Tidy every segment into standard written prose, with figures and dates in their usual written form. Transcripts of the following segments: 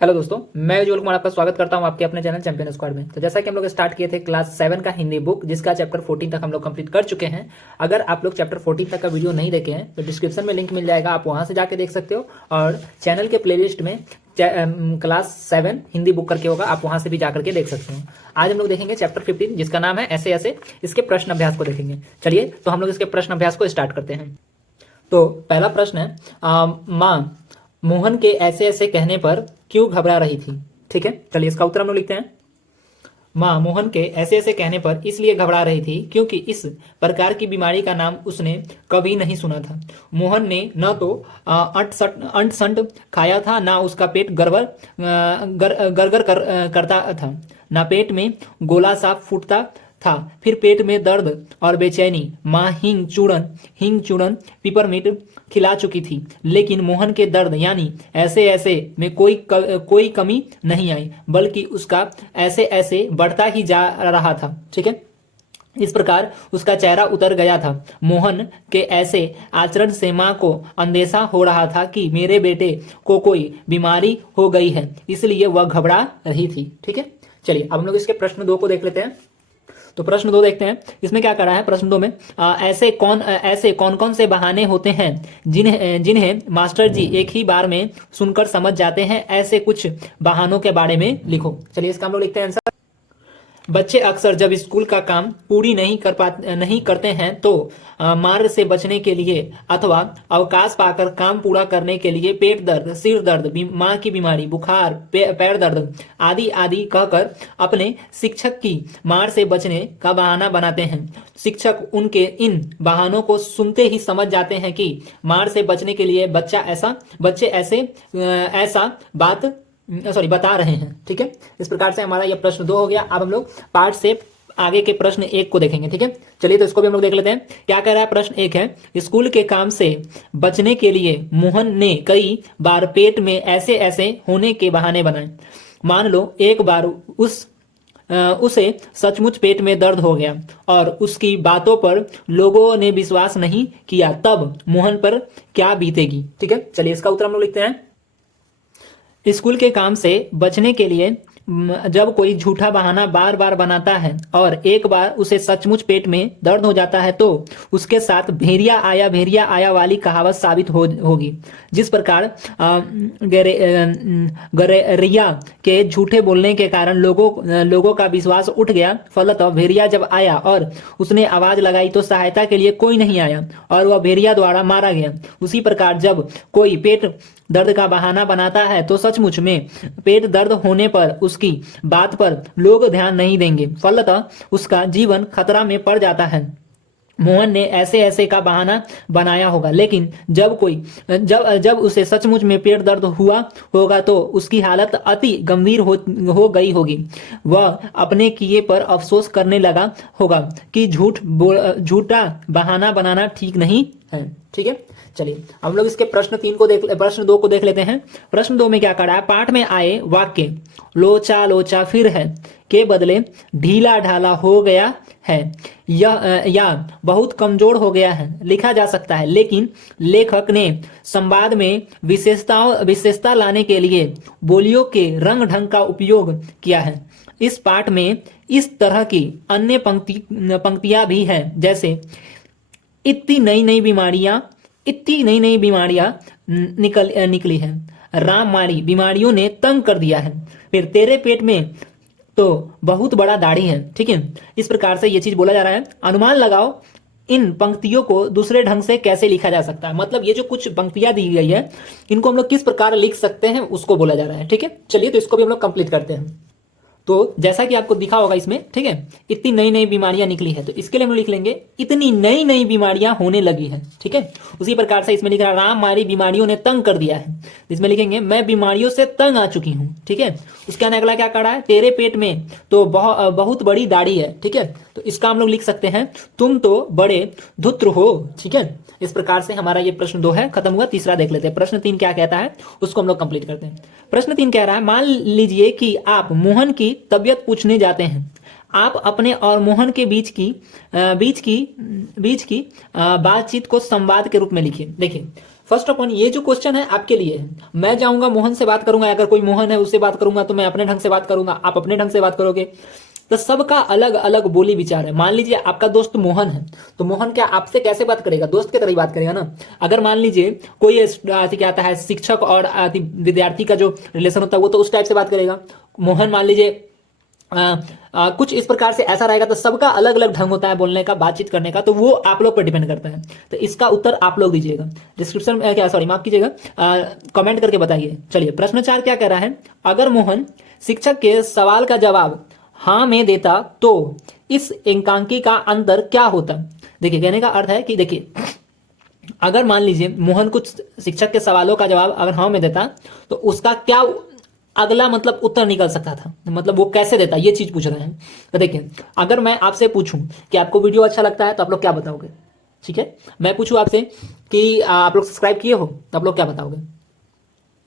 Hello दोस्तों, मैं उज्ज्वल कुमार आपका स्वागत करता हूं आपके अपने चैनल चैंपियन स्क्वाड में। तो जैसा कि हम लोग स्टार्ट किए थे क्लास 7 का हिंदी बुक, जिसका चैप्टर 14 तक हम लोग कंप्लीट कर चुके हैं। अगर आप लोग चैप्टर 14 तक का वीडियो नहीं देखे हैं तो डिस्क्रिप्शन में लिंक मिल जाएगा, आप वहां से जाके देख सकते हो। और चैनल के प्लेलिस्ट में क्लास 7 हिंदी बुक करके होगा, आप वहां से भी जाकर के देख सकते हो। आज हम लोग देखेंगे चैप्टर 15, जिसका नाम है ऐसे ऐसे। इसके प्रश्न अभ्यास को देखेंगे। चलिए तो हम लोग इसके प्रश्न अभ्यास को स्टार्ट करते हैं। तो पहला प्रश्न है, माँ मोहन के ऐसे ऐसे कहने पर क्यों घबरा रही थी। ठीक है, चलिए इसका उत्तर हम लोग लिखते हैं। माँ मोहन के ऐसे ऐसे कहने पर इसलिए घबरा रही थी क्योंकि इस प्रकार की बीमारी का नाम उसने कभी नहीं सुना था। मोहन ने न तो अंट संट खाया था, ना उसका पेट गड़बड़ गड़गड़ करता था, ना पेट में गोला सा फूटता था। फिर पेट में दर्द और बेचैनी। माँ हिंग चूरन पिपरमिंट खिला चुकी थी, लेकिन मोहन के दर्द यानी ऐसे ऐसे में कोई कमी नहीं आई, बल्कि उसका ऐसे ऐसे बढ़ता ही जा रहा था। ठीक है, इस प्रकार उसका चेहरा उतर गया था। मोहन के ऐसे आचरण से माँ को अंदेशा हो रहा था कि मेरे बेटे को कोई बीमारी हो गई है, इसलिए वह घबरा रही थी। ठीक है, चलिए अब हम लोग इसके प्रश्न 2 को देख लेते हैं। तो प्रश्न 2 देखते हैं, इसमें क्या करा है। प्रश्न 2 में ऐसे कौन कौन से बहाने होते हैं जिन्हें मास्टर जी एक ही बार में सुनकर समझ जाते हैं। ऐसे कुछ बहानों के बारे में लिखो। चलिए इसका हम लोग लिखते हैं आंसर। बच्चे अक्सर जब स्कूल का काम पूरी नहीं करते हैं तो मार्ग से बचने के लिए अथवा अवकाश पाकर काम पूरा करने के लिए पेट दर्द, सिर दर्द, माँ की बीमारी, बुखार, पैर दर्द आदि आदि कहकर अपने शिक्षक की मार से बचने का बहाना बनाते हैं। शिक्षक उनके इन बहानों को सुनते ही समझ जाते हैं कि मार से बचने के लिए बच्चे ऐसा बता रहे हैं। ठीक है, इस प्रकार से हमारा यह प्रश्न 2 हो गया। अब हम लोग पार्ट से आगे के प्रश्न 1 को देखेंगे। ठीक है, चलिए तो इसको भी हम लोग देख लेते हैं। क्या कह रहा है। प्रश्न 1 है, स्कूल के काम से बचने के लिए मोहन ने कई बार पेट में ऐसे ऐसे होने के बहाने बनाए। मान लो एक बार उसे सचमुच पेट में दर्द हो गया और उसकी बातों पर लोगों ने विश्वास नहीं किया, तब मोहन पर क्या बीतेगी। ठीक है, चलिए इसका उत्तर हम लोग लिखते हैं। स्कूल के काम से बचने के लिए जब कोई झूठा बहाना बार बार बनाता है और एक बार उसे सचमुच पेट में दर्द हो जाता है तो उसके साथ भेड़िया आया वाली कहावत साबित होगी। जिस प्रकार गरेरिया के झूठे बोलने के कारण लोगों का विश्वास उठ गया, फलतः भेड़िया जब आया और उसने आवाज लगाई तो सहायता के लिए कोई नहीं आया और वह भेड़िया द्वारा मारा गया। उसी प्रकार जब कोई पेट दर्द का बहाना बनाता है तो सचमुच में पेट दर्द होने पर उसकी बात पर लोग ध्यान नहीं देंगे, फलतः उसका जीवन खतरा में पड़ जाता है। मोहन ने ऐसे ऐसे का बहाना बनाया होगा, लेकिन जब उसे सचमुच में पेट दर्द हुआ होगा तो उसकी हालत अति गंभीर हो गई होगी। वह अपने किए पर अफसोस करने लगा होगा कि झूठा बहाना बनाना ठीक नहीं है। ठीक है, चलिए हम लोग इसके प्रश्न 2 को देख लेते हैं। प्रश्न 2 में क्या करा है। पाठ में आए वाक्य लोचा लोचा फिर है के बदले ढीला ढाला हो गया है या बहुत कमजोर हो गया है लिखा जा सकता है, लेकिन लेखक ने संवाद में विशेषता लाने के लिए बोलियों के रंग ढंग का उपयोग किया है। इस पाठ में इस तरह की अन्य पंक्तियां भी हैं, जैसे इतनी नई नई बीमारियां निकली है, राम मारी बीमारियों ने तंग कर दिया है, फिर तेरे पेट में तो बहुत बड़ा दाढ़ी है। ठीक है, इस प्रकार से ये चीज बोला जा रहा है। अनुमान लगाओ इन पंक्तियों को दूसरे ढंग से कैसे लिखा जा सकता है। मतलब ये जो कुछ पंक्तियां दी गई है, इनको हम लोग किस प्रकार लिख सकते हैं उसको बोला जा रहा है। ठीक है, चलिए तो इसको भी हम लोग कंप्लीट करते हैं। तो जैसा कि आपको दिखा होगा इसमें, ठीक है, इतनी नई नई बीमारियां निकली है, तो इसके लिए हम लिख लेंगे इतनी नई नई बीमारियां होने लगी है। ठीक है, उसी प्रकार से इसमें लिख रहा राम मारी बीमारियों ने तंग कर दिया है, इसमें लिखेंगे मैं बीमारियों से तंग आ चुकी हूं। ठीक है, उसके बाद अगला क्या करा है, तेरे पेट में तो बहुत बड़ी दाढ़ी है। ठीक है, तो इसका हम लोग लिख सकते हैं तुम तो बड़े धुत्र हो। ठीक है, इस प्रकार से हमारा ये प्रश्न 2 है खत्म हुआ। तीसरा देख लेते हैं, प्रश्न 3 क्या कहता है उसको हम लोग कंप्लीट करते हैं। प्रश्न 3 कह रहा है, मान लीजिए कि आप मोहन की तबीयत पूछने जाते हैं। आप अपने और मोहन के बीच की बातचीत को संवाद के रूप में लिखिए। देखिए फर्स्ट ऑफ ऑल ये जो क्वेश्चन है आपके लिए है। मैं जाऊंगा मोहन से बात करूंगा, अगर कोई मोहन है उससे बात करूंगा तो मैं अपने ढंग से बात करूंगा, आप अपने ढंग से बात करोगे। तो सबका अलग अलग बोली विचार है। मान लीजिए आपका दोस्त मोहन है, तो मोहन क्या आपसे कैसे बात करेगा? दोस्त की तरह ही बात करेगा ना। अगर मान लीजिए कोई क्या आता है शिक्षक और विद्यार्थी का जो रिलेशन होता है वो तो उस टाइप से बात करेगा। मोहन मान लीजिए कुछ इस प्रकार से ऐसा रहेगा। तो सबका अलग अलग ढंग होता है बोलने का, बातचीत करने का, तो वो आप लोग पर डिपेंड करता है। तो इसका उत्तर आप लोग दीजिएगा डिस्क्रिप्शन में, क्या सॉरी माफ कीजिएगा, कमेंट करके बताइए। चलिए प्रश्न 4 क्या कह रहा है? अगर मोहन शिक्षक के सवाल का जवाब हाँ में देता तो इस एकांकी का अंतर क्या होता? देखिए कहने का अर्थ है कि देखिए अगर मान लीजिए मोहन कुछ शिक्षक के सवालों का जवाब अगर हाँ में देता तो उसका क्या अगला मतलब उत्तर निकल सकता था, मतलब वो कैसे देता, ये चीज पूछ रहे हैं। तो देखिए अगर मैं आपसे पूछूं कि आपको वीडियो अच्छा लगता है तो आप लोग क्या बताओगे? ठीक है, मैं पूछूं आपसे कि आप लोग सब्सक्राइब किए हो तो आप लोग क्या बताओगे?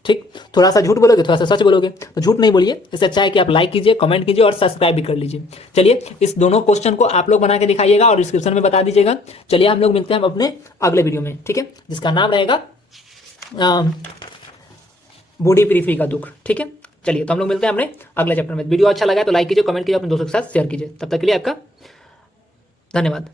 ठीक, थोड़ा सा झूठ बोलोगे, थोड़ा सा सच बोलोगे, तो झूठ नहीं बोलिए। इससे अच्छा है कि आप लाइक कीजिए, कमेंट कीजिए और सब्सक्राइब भी कर लीजिए। चलिए इस दोनों क्वेश्चन को आप लोग बना के दिखाइएगा और डिस्क्रिप्शन में बता दीजिएगा। चलिए हम लोग मिलते हैं अपने अगले वीडियो में, ठीक है, जिसका नाम रहेगा बूढ़ी पृथ्वी का दुख। ठीक है, चलिए तो हम लोग मिलते हैं अपने अगले चैप्टर में। वीडियो अच्छा लगा तो लाइक कीजिए, कमेंट कीजिए, अपने दोस्तों के साथ शेयर कीजिए। तब तक के लिए आपका धन्यवाद।